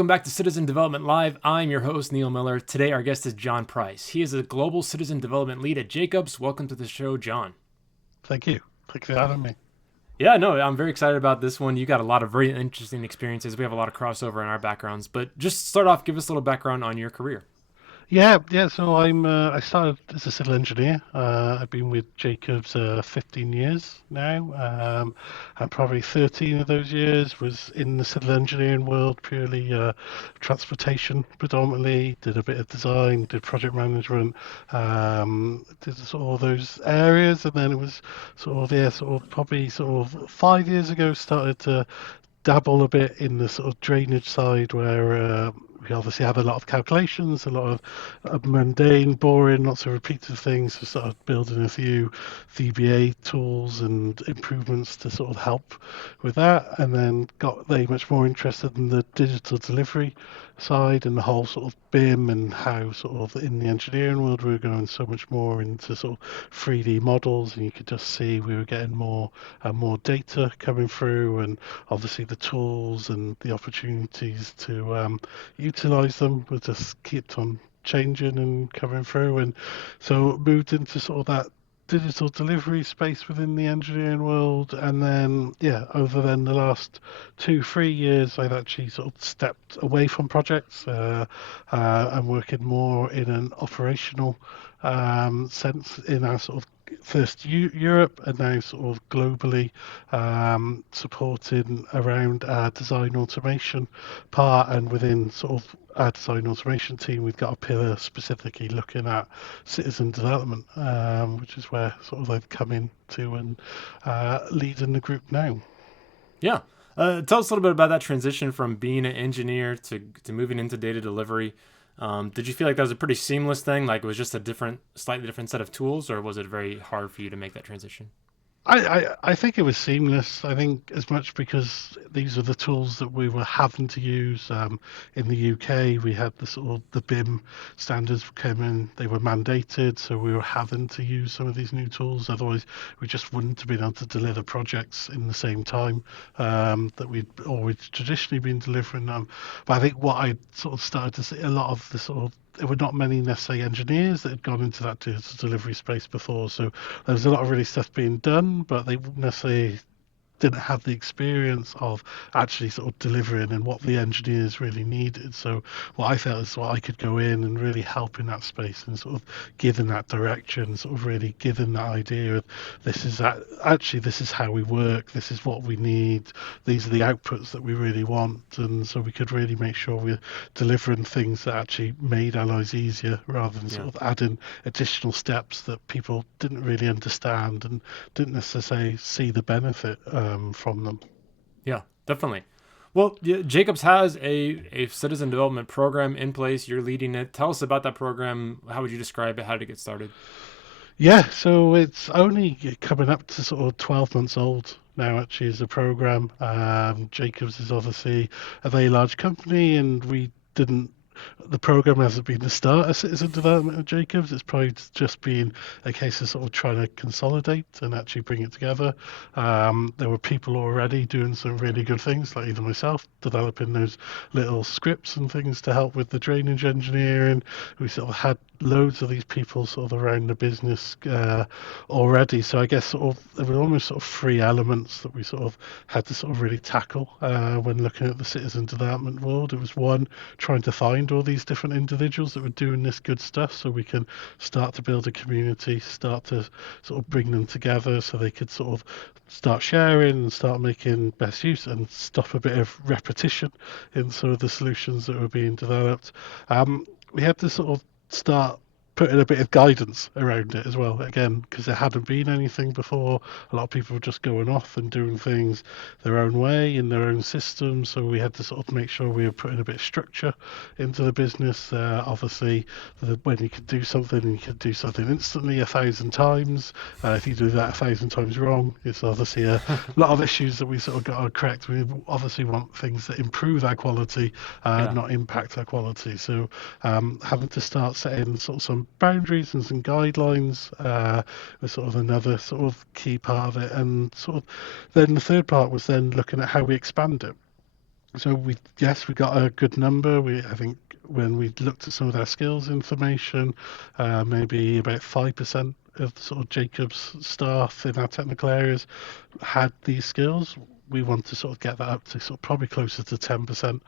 Welcome back to Citizen Development Live. I'm your host, Neil Miller. Today, our guest is John Price. He is a global citizen development lead at Jacobs. Welcome to the show, John. Thank you. Thanks for having me. Yeah, no, I'm very excited about this one. You got a lot of very interesting experiences. We have a lot of crossover in our backgrounds, but just start off, give us a little background on your career. Yeah. So I started as a civil engineer. I've been with Jacobs 15 years now, and probably 13 of those years was in the civil engineering world, purely transportation predominantly. Did a bit of design, did project management, did sort of those areas, and then it was sort of probably sort of 5 years ago started to dabble a bit in the sort of drainage side where we obviously have a lot of calculations, a lot of mundane, boring, lots of repeated things. We started building a few VBA tools and improvements to sort of help with that, and then got very much more interested in the digital delivery side and the whole sort of BIM and how sort of in the engineering world we were going so much more into sort of 3D models, and you could just see we were getting more and more data coming through, and obviously the tools and the opportunities to utilize them will just keep on changing and coming through. And so moved into sort of that digital delivery space within the engineering world. And then, yeah, over then the last 2, 3 years, I've actually sort of stepped away from projects. I'm working more in an operational sense in our sort of first Europe and now sort of globally, supporting around our design automation part, and within sort of our design automation team we've got a pillar specifically looking at citizen development, which is where sort of I've come into and leading the group now. Yeah. Tell us a little bit about that transition from being an engineer to moving into data delivery. Did you feel like that was a pretty seamless thing? Like it was just a slightly different set of tools, or was it very hard for you to make that transition? I think it was seamless. I think as much because these are the tools that we were having to use. In the UK, we had the sort of the BIM standards came in, they were mandated, so we were having to use some of these new tools. Otherwise, we just wouldn't have been able to deliver projects in the same time that we'd always traditionally been delivering them. But I think what I sort of started to see a lot of the sort of there were not many necessarily engineers that had gone into that digital delivery space before. So there was a lot of really stuff being done, but they wouldn't necessarily didn't have the experience of actually sort of delivering and what the engineers really needed. So what I felt is what I could go in and really help in that space and sort of give them that direction, sort of really give them that idea of actually this is how we work, this is what we need, these are the outputs that we really want, and so we could really make sure we're delivering things that actually made our lives easier rather than Yeah. sort of adding additional steps that people didn't really understand and didn't necessarily see the benefit from them. Yeah, definitely. Well, Jacobs has a citizen development program in place. You're leading it. Tell us about that program. How would you describe it? How did it get started? Yeah, so it's only coming up to sort of 12 months old now, actually, as a program. Jacobs is obviously a very large company, and we didn't. The program hasn't been the start of citizen development of Jacobs. It's probably just been a case of sort of trying to consolidate and actually bring it together. There were people already doing some really good things, like even myself, developing those little scripts and things to help with the drainage engineering. We sort of had loads of these people sort of around the business already. So I guess sort of there were almost sort of three elements that we sort of had to sort of really tackle when looking at the citizen development world. It was one, trying to find all these different individuals that were doing this good stuff so we can start to build a community, start to sort of bring them together so they could sort of start sharing and start making best use and stop a bit of repetition in some of the solutions that were being developed. We had to sort of start putting a bit of guidance around it as well, again, because there hadn't been anything before. A lot of people were just going off and doing things their own way in their own system, so we had to sort of make sure we were putting a bit of structure into the business. Obviously, when you could do something and you could do something instantly 1,000 times, if you do that 1,000 times wrong, it's obviously a lot of issues that we sort of got to correct. We obviously want things that improve our quality, Yeah. not impact our quality. So having to start setting sort of some boundaries and some guidelines was sort of another sort of key part of it. And sort of then the third part was then looking at how we expand it. So we got a good number. I think when we looked at some of their skills information, maybe about 5% of sort of Jacobs staff in our technical areas had these skills. We want to sort of get that up to sort of probably closer to 10%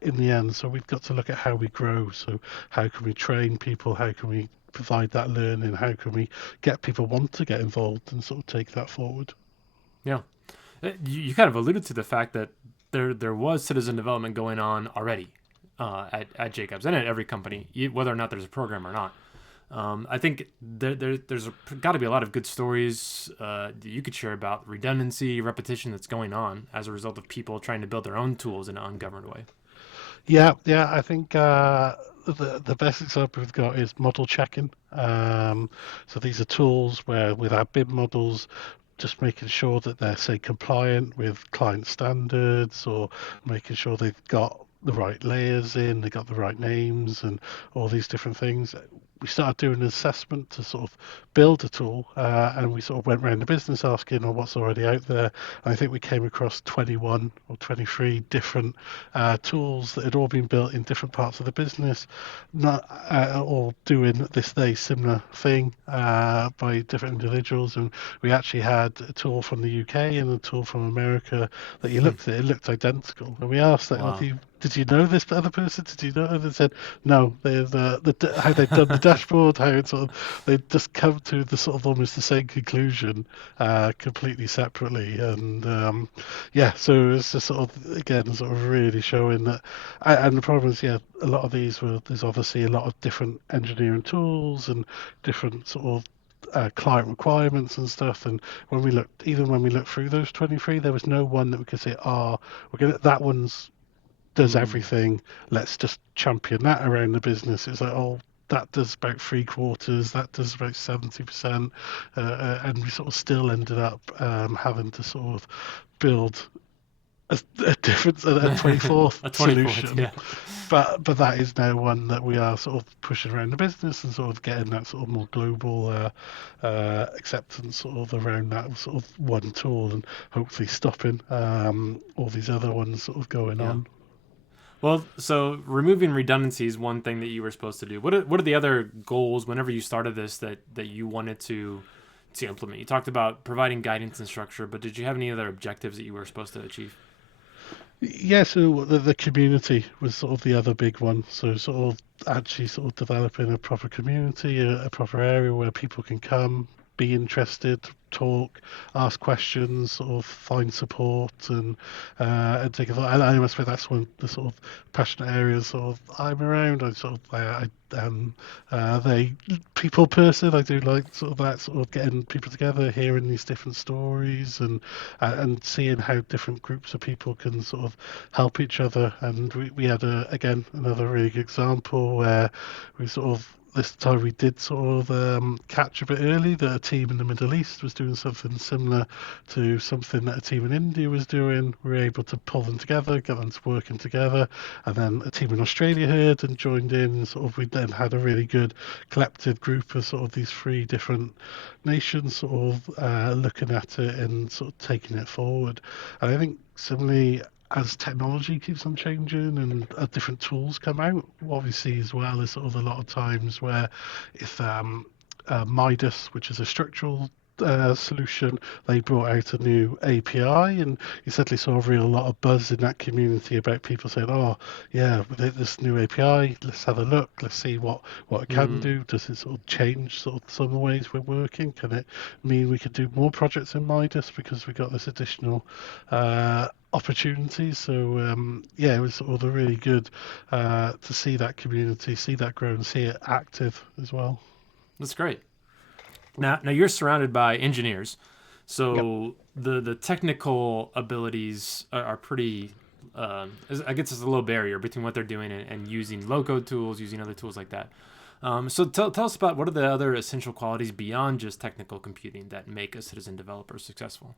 in the end. So we've got to look at how we grow. So how can we train people? How can we provide that learning? How can we get people want to get involved and sort of take that forward? Yeah. You kind of alluded to the fact that there was citizen development going on already at Jacobs and at every company, whether or not there's a program or not. I think there's got to be a lot of good stories that you could share about redundancy, repetition that's going on as a result of people trying to build their own tools in an ungoverned way. Yeah, yeah, I think the best example we've got is model checking. So these are tools where with our BIM models, just making sure that they're, say, compliant with client standards or making sure they've got the right layers in, they got the right names and all these different things. We started doing an assessment to sort of build a tool, and we sort of went around the business asking, "Oh, what's already out there?" And I think we came across 21 or 23 different tools that had all been built in different parts of the business, not all doing this very similar thing by different individuals. And we actually had a tool from the UK and a tool from America that you Hmm. looked at, it looked identical. And we asked, like, oh, Wow. did you know this other person? Did you know? And they said, no, there's how they've done the dashboard, how it's sort of, they just come to the sort of almost the same conclusion completely separately. And yeah, so it's just sort of, again, sort of really showing that. And the problem is, yeah, a lot of these were, there's obviously a lot of different engineering tools and different sort of client requirements and stuff. And when we looked, even when we looked through those 23, there was no one that we could say, oh, we're gonna that one's does Mm. everything. Let's just champion that around the business. It's like, oh, that does about three quarters, that does about 70%, and we sort of still ended up having to sort of build a different, a 24th A 24th, solution. yeah. But that is now one that we are sort of pushing around the business and sort of getting that sort of more global acceptance sort of around that sort of one tool and hopefully stopping all these other ones sort of going Yeah. on. Well, so removing redundancy is one thing that you were supposed to do. What are the other goals whenever you started this that you wanted to implement? You talked about providing guidance and structure, but did you have any other objectives that you were supposed to achieve? Yeah, so the community was sort of the other big one. So sort of actually sort of developing a proper community, a proper area where people can come, be interested, talk, ask questions, sort of find support and take a thought. I must say that's one of the sort of passionate areas sort of I'm around. I sort of I am they people person. I do like sort of that sort of getting people together, hearing these different stories and seeing how different groups of people can sort of help each other. And we had again another really good example where we sort of this time we did sort of catch a bit early that a team in the Middle East was doing something similar to something that a team in India was doing. We were able to pull them together, get them to working together, and then a team in Australia heard and joined in. And sort of we then had a really good collective group of sort of these three different nations sort of looking at it and sort of taking it forward. And I think similarly, as technology keeps on changing and different tools come out, what we see as well is sort of a lot of times where if Midas, which is a structural solution, they brought out a new API, and you suddenly saw a real lot of buzz in that community about people saying, "Oh, yeah, with this new API, let's have a look, let's see what it can Mm. do. Does it sort of change sort of some of the ways we're working? Can it mean we could do more projects in Midas because we got this additional opportunities?" So yeah, it was sort of a really good to see that community, see that grow, and see it active as well. That's great. Now you're surrounded by engineers, Yep. so the technical abilities are pretty. I guess it's a little barrier between what they're doing and using low code tools, using other tools like that. So tell us about what are the other essential qualities beyond just technical computing that make a citizen developer successful.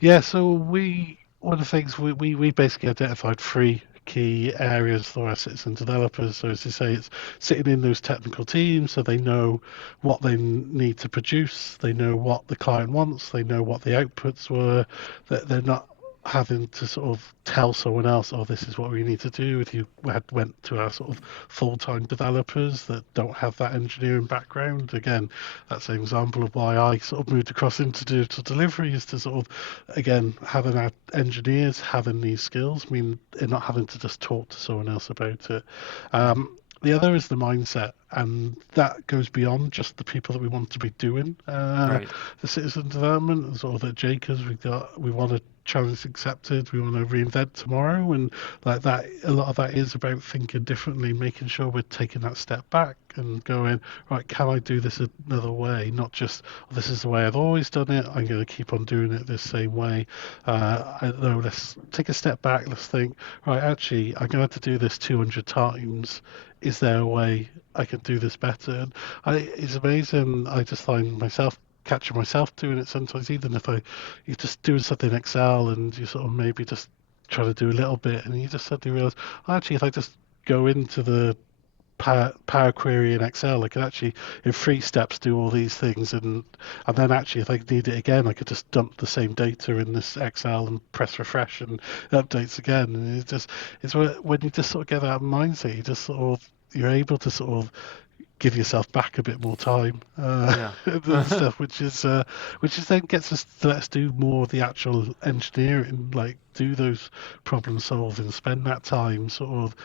Yeah, so we one of the things we basically identified three key areas for our citizen developers. So as you say, it's sitting in those technical teams so they know what they need to produce, they know what the client wants, they know what the outputs were, that they're not. having to sort of tell someone else, oh, this is what we need to do. If you went to our sort of full-time developers that don't have that engineering background, again, that's an example of why I sort of moved across into digital delivery is to sort of, again, having our engineers having these skills, mean and not having to just talk to someone else about it. The other is the mindset, and that goes beyond just the people that we want to be doing Right. the citizen development. Sort of at Jacobs, we want to challenge accepted. We want to reinvent tomorrow, and like that, a lot of that is about thinking differently, making sure we're taking that step back and going, right, can I do this another way? Not just, oh, this is the way I've always done it. I'm going to keep on doing it this same way. I don't know, let's take a step back. Let's think, right, actually, I'm going to have to do this 200 times. Is there a way I can do this better? And it's amazing. I just find myself catching myself doing it sometimes, even if you're just doing something in Excel and you sort of maybe just try to do a little bit, and you just suddenly realize, oh, actually, if I just go into the Power Query in Excel, I could actually in 3 steps do all these things, and then actually, if I need it again, I could just dump the same data in this Excel and press refresh and it updates again. And it's when you just sort of get that mindset, you just sort of you're able to sort of give yourself back a bit more time Yeah. and stuff, which is then gets us to let us do more of the actual engineering, like do those problem solving, spend that time sort of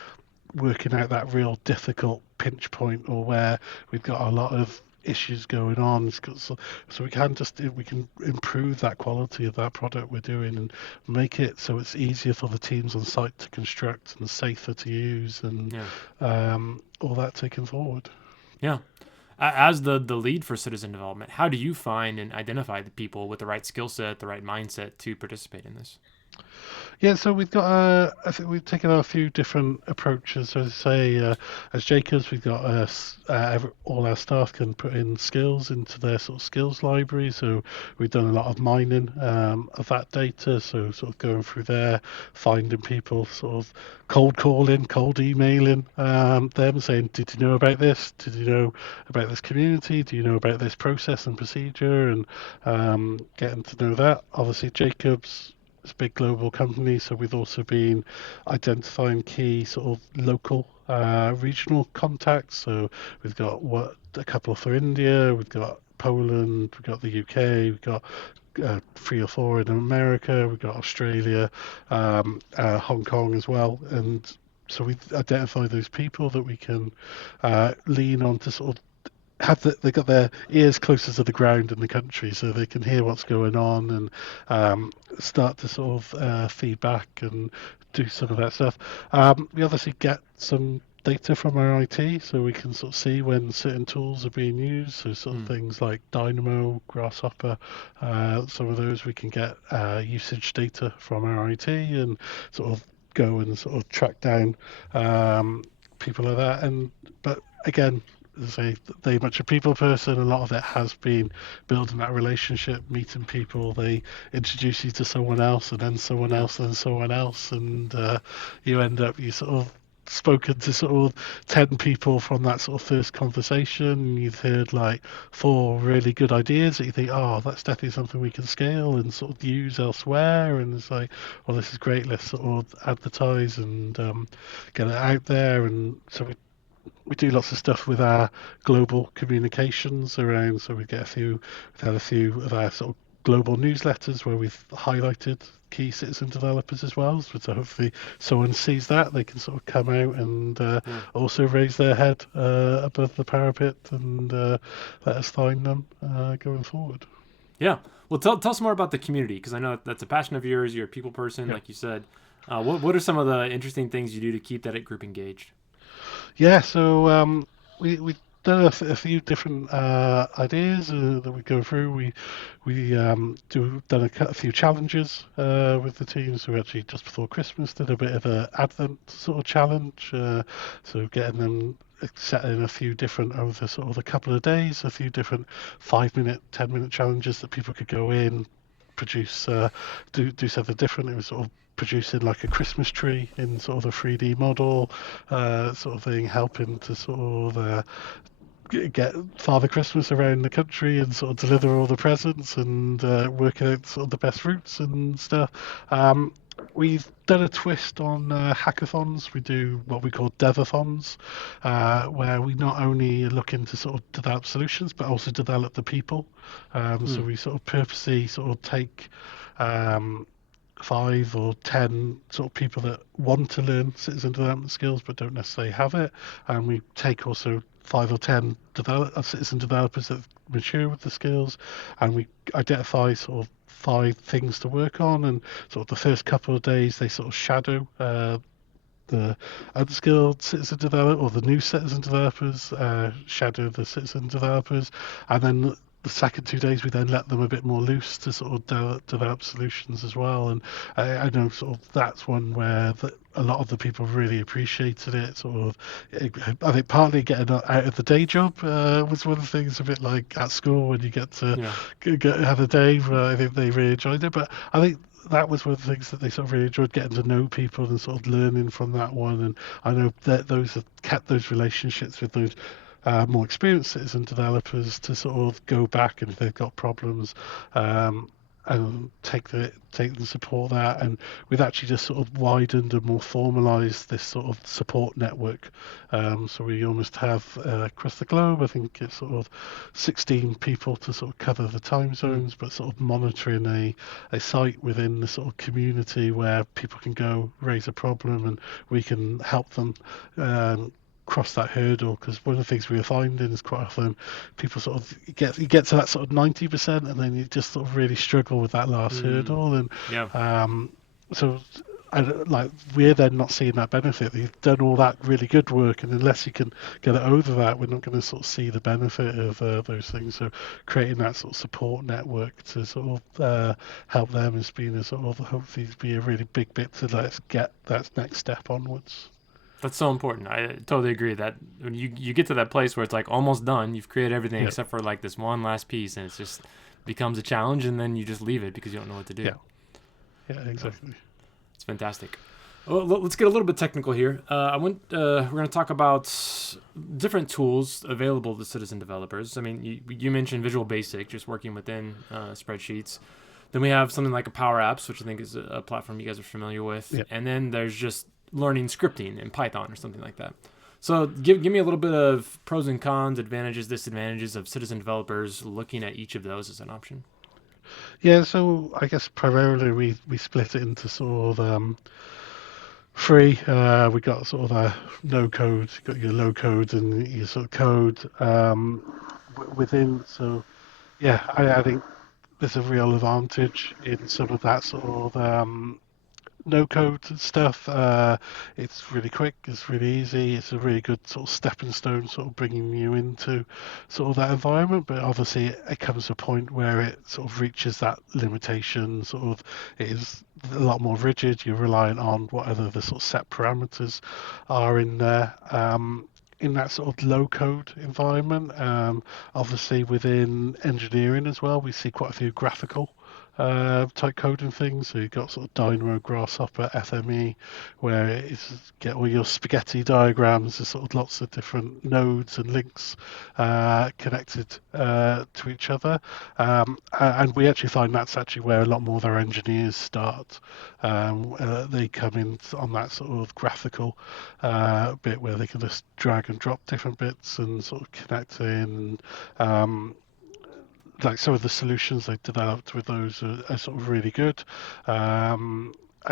working out that real difficult pinch point or where we've got a lot of issues going on, so we can improve that quality of that product we're doing and make it so it's easier for the teams on site to construct and safer to use and Yeah. all that taken forward. Yeah. As the lead for citizen development, how do you find and identify the people with the right skill set, the right mindset to participate in this? Yeah, so we've got, I think we've taken a few different approaches. So, say, as Jacobs, we've got all our staff can put in skills into their sort of skills library. So we've done a lot of mining of that data. So sort of going through there, finding people, sort of cold calling, cold emailing them, saying, "Did you know about this? Did you know about this community? Do you know about this process and procedure?" And getting to know that. Obviously, Jacobs. It's a big global company, so we've also been identifying key sort of local, regional contacts. So we've got a couple for India, we've got Poland, we've got the UK, we've got 3 or 4 in America, we've got Australia, Hong Kong as well, and so we identify those people that we can lean on to sort of they got their ears closer to the ground in the country, so they can hear what's going on and start to sort of feedback and do some of that stuff. We obviously get some data from our IT, so we can sort of see when certain tools are being used. So sort of Mm. things like Dynamo, Grasshopper, some of those we can get usage data from our IT and sort of go and sort of track down people like that. And but again, as I say, very much a people person. A lot of it has been building that relationship, meeting people. They introduce you to someone else, and then someone Yeah. else, and someone else, and you sort of spoken to sort of 10 people from that sort of first conversation. You've heard like 4 really good ideas that you think, oh, that's definitely something we can scale and sort of use elsewhere. And it's like, well, this is great. Let's sort of advertise and get it out there. And so we do lots of stuff with our global communications around. So we've had a few of our sort of global newsletters where we've highlighted key citizen developers as well. So hopefully someone sees that, they can sort of come out and Yeah. also raise their head above the parapet and let us find them going forward. Yeah. Well, tell us more about the community because I know that's a passion of yours. You're a people person, Yeah. like you said. What are some of the interesting things you do to keep that group engaged? Yeah, so we've done a few different ideas that we go through. We done a few challenges with the team. So we actually just before Christmas did a bit of a Advent sort of challenge. So getting them set in a few different over sort of a couple of days, a few different 5 minute, 10 minute challenges that people could go in, produce do something different. It was sort of producing like a Christmas tree in sort of a 3D model, sort of thing, helping to sort of get Father Christmas around the country and sort of deliver all the presents and working out sort of the best routes and stuff. We've done a twist on hackathons. We do what we call devathons, where we not only are looking to sort of develop solutions, but also develop the people. So Hmm. we sort of purposely sort of take um, 5 or 10 sort of people that want to learn citizen development skills but don't necessarily have it, and we take also 5 or 10 citizen developers that mature with the skills, and we identify sort of 5 things to work on, and sort of the first couple of days they sort of shadow the unskilled citizen developer or the new citizen developers shadow the citizen developers, and then the second 2 days we then let them a bit more loose to sort of develop solutions as well. And I know sort of that's one where a lot of the people really appreciated it. Sort of, I think partly getting out of the day job was one of the things, a bit like at school when you get to Yeah. have a day where I think they really enjoyed it. But I think that was one of the things that they sort of really enjoyed, getting to know people and sort of learning from that one. And I know that those have kept those relationships with those more experienced citizen developers to sort of go back, and if they've got problems, um, and take and support that. And we've actually just sort of widened and more formalised this sort of support network. So we almost have across the globe, I think it's sort of 16 people to sort of cover the time Hmm. zones, but sort of monitoring a site within the sort of community where people can go raise a problem, and we can help them cross that hurdle. Because one of the things we are finding is quite often people sort of you get to that sort of 90%, and then you just sort of really struggle with that last Hmm. hurdle. And Yeah. so like we're then not seeing that benefit. You've done all that really good work, and unless you can get it over that, we're not going to sort of see the benefit of those things. So creating that sort of support network to sort of help them has been a sort of hopefully be a really big bit to let's get that next step onwards. That's so important. I totally agree that when you get to that place where it's like almost done, you've created everything Yeah, except for like this one last piece, and it's just becomes a challenge, and then you just leave it because you don't know what to do. yeah, yeah, Yeah, exactly. it's fantastic. Well, let's get a little bit technical here. We're going to talk about different tools available to citizen developers. I mean, you mentioned Visual Basic, just working within spreadsheets. Then we have something like a Power Apps, which I think is a platform you guys are familiar with. Yeah. And then there's just learning scripting in Python or something like that. So give me a little bit of pros and cons, advantages, disadvantages of citizen developers looking at each of those as an option. Yeah, so I guess primarily we split it into sort of three. We got sort of a no code, you got your low code and your sort of code within. So yeah, I think there's a real advantage in some of that sort of no code stuff. It's really quick, it's really easy, it's a really good sort of stepping stone, sort of bringing you into sort of that environment. But obviously, it comes to a point where it sort of reaches that limitation. Sort of, it is a lot more rigid. You're reliant on whatever the sort of set parameters are in there. In that sort of low code environment. Obviously, within engineering as well, we see quite a few graphical type coding things. So you've got sort of Dynamo, Grasshopper, FME, where it's get all your spaghetti diagrams. There's sort of lots of different nodes and links connected to each other. And we actually find that's actually where a lot more of our engineers start. They come in on that sort of graphical bit where they can just drag and drop different bits and sort of connect in. Like some of the solutions they developed with those are sort of really good. I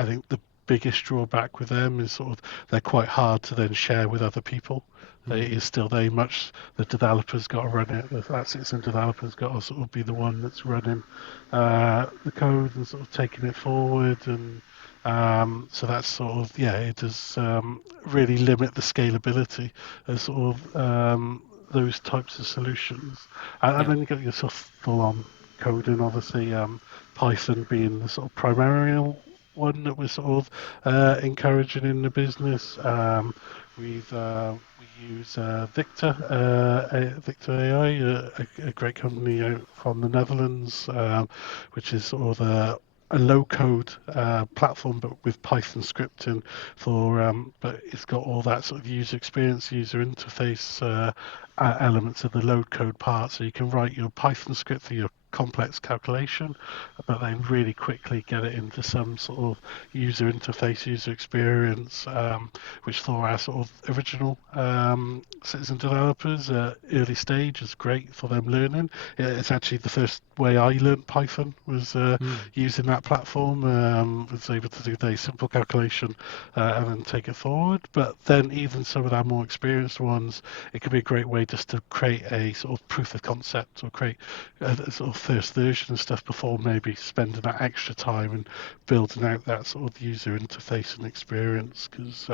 think the biggest drawback with them is sort of they're quite hard to then share with other people. Mm. It is still very much the developers got to run it. That citizen developers got to sort of be the one that's running the code and sort of taking it forward. And so that's sort of yeah, it does really limit the scalability of sort of those types of solutions. And Yeah. then you get your sort of full-on coding, obviously. Python being the sort of primary one that we're sort of encouraging in the business. We use Victor AI, a great company out from the Netherlands, which is sort of a low code platform, but with Python scripting for, but it's got all that sort of user experience, user interface elements of the load code part. So you can write your Python script for your complex calculation, but then really quickly get it into some sort of user interface, user experience, which for our sort of original citizen developers, early stage is great for them learning. It's actually the first way I learned Python was Mm. using that platform. Was able to do a simple calculation and then take it forward. But then even some of our more experienced ones, it can be a great way just to create a sort of proof of concept or create a sort of first version and stuff before maybe spending that extra time and building out that sort of user interface and experience. Because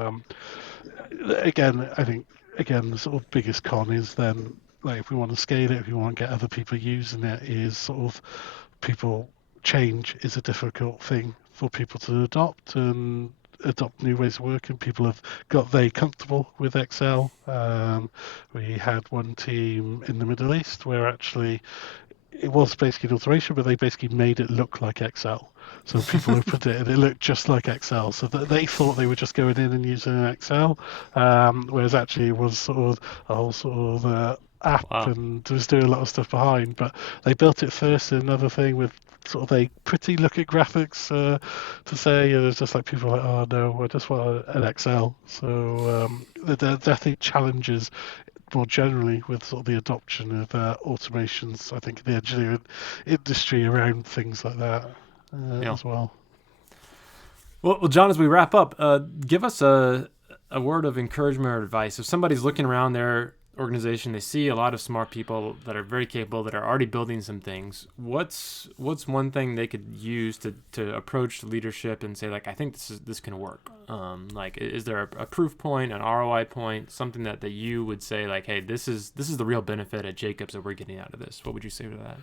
again, I think again the sort of biggest con is then like if we want to scale it, if we want to get other people using it, is sort of people change is a difficult thing for people to adopt and adopt new ways of working. People have got very comfortable with Excel. We had one team in the Middle East where actually it was basically an alteration, but they basically made it look like Excel. So people opened it and it looked just like Excel. So they thought they were just going in and using Excel, whereas actually it was sort of a whole sort of app Wow. and was doing a lot of stuff behind. But they built it first in another thing with sort of a pretty looking graphics to say, and it's just like people are like, oh no, I just want an Excel. So there are definitely challenges more generally with sort of the adoption of automations, I think, in the engineering industry around things like that Yeah. as well. Well, John, as we wrap up, give us a word of encouragement or advice. If somebody's looking around their organization, they see a lot of smart people that are very capable, that are already building some things. What's one thing they could use to approach leadership and say, like, I think this can work. Like, is there a proof point, an ROI point, something that you would say, like, hey, this is the real benefit at Jacobs that we're getting out of this? What would you say to that?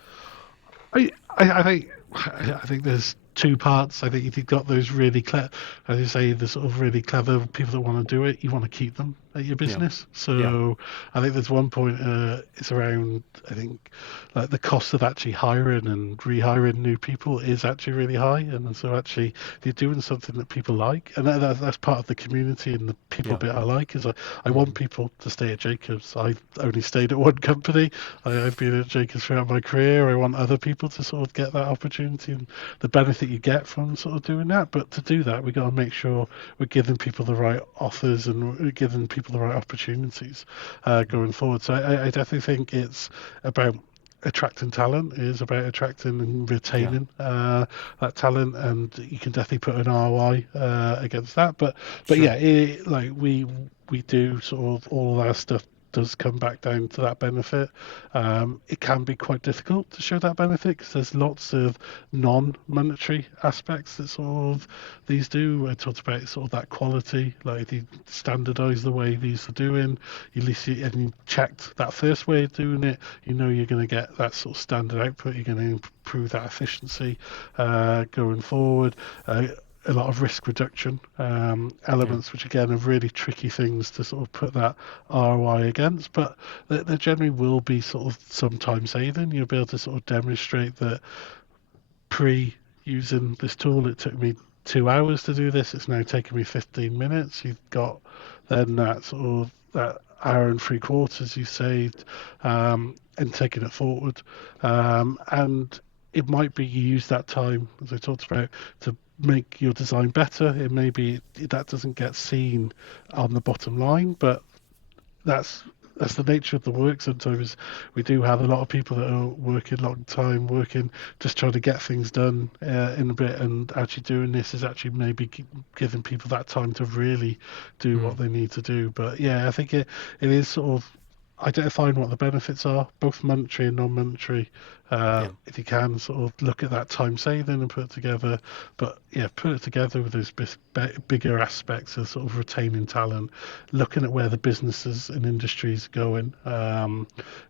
I think there's two parts. I think if you've got those really clever, as you say, the sort of really clever people that want to do it, you want to keep them at your Yeah. business. Yeah. So I think there's one point. It's around. I think like the cost of actually hiring and rehiring new people is actually really high, and so actually if you're doing something that people like, and that's part of the community and the people Yeah. bit I like is I want Hmm. people to stay at Jacobs. I've only stayed at one company. I've been at Jacobs throughout my career. I want other people to sort of get that opportunity and the benefit you get from sort of doing that. But to do that, we got to make sure we're giving people the right offers and we're giving people the right opportunities going forward. So I definitely think it's about attracting talent. It is about attracting and Yeah. retaining that talent, and you can definitely put an ROI against that. But Sure. yeah, like we do sort of all of our stuff does come back down to that benefit. It can be quite difficult to show that benefit because there's lots of non-monetary aspects that sort of these do. I talked about sort of that quality, like if you standardise the way these are doing, at least and you checked that first way of doing it, you know you're going to get that sort of standard output. You're going to improve that efficiency going forward. A lot of risk reduction Yeah. elements, which again are really tricky things to sort of put that ROI against, but there generally will be sort of some time saving. You'll be able to sort of demonstrate that pre using this tool, it took me 2 hours to do this. It's now taking me 15 minutes. You've got then that sort of that hour and three quarters you saved and taking it forward. And it might be you use that time, as I talked about, to make your design better. It may be that doesn't get seen on the bottom line, but that's that's the nature of the work. Sometimes we do have a lot of people that are working long time, working just trying to get things done in a bit, and actually doing this is actually maybe giving people that time to really do what Mm. they need to do. But yeah, I think it is sort of identifying what the benefits are, both monetary and non-monetary. Yeah. If you can sort of look at that time saving and put it together, but yeah, put it together with those bigger aspects of sort of retaining talent, looking at where the businesses and industries are going.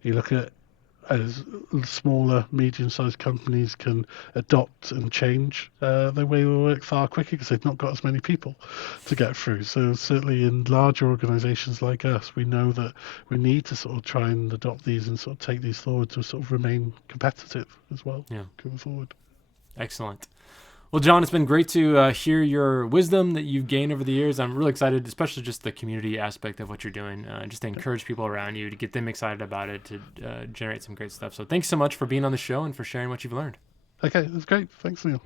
You look at as smaller, medium-sized companies can adopt and change their way of work far quicker because they've not got as many people to get through. So certainly in larger organisations like us, we know that we need to sort of try and adopt these and sort of take these forward to sort of remain competitive as well Yeah. going forward. Excellent. Well, John, it's been great to hear your wisdom that you've gained over the years. I'm really excited, especially just the community aspect of what you're doing, just to encourage people around you, to get them excited about it, to generate some great stuff. So thanks so much for being on the show and for sharing what you've learned. Okay, that's great. Thanks, Neil.